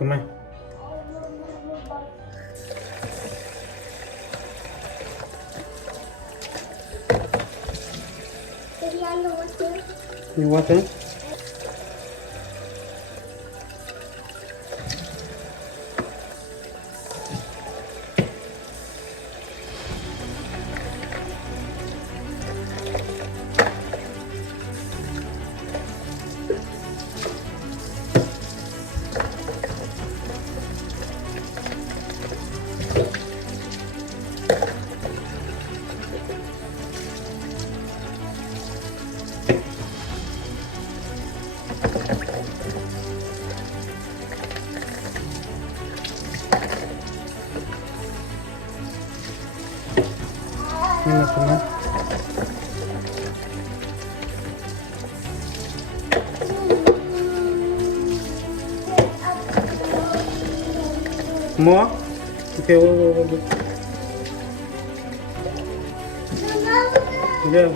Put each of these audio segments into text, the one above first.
ทำไมนี่ว่าเถอะนี่นะคุณนะMore? Okay, wait. Yeah.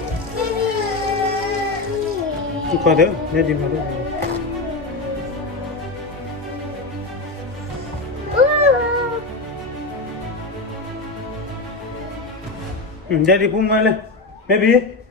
Qua đấy, nghe đi mà đấy. Jadi pun mana? Maybe.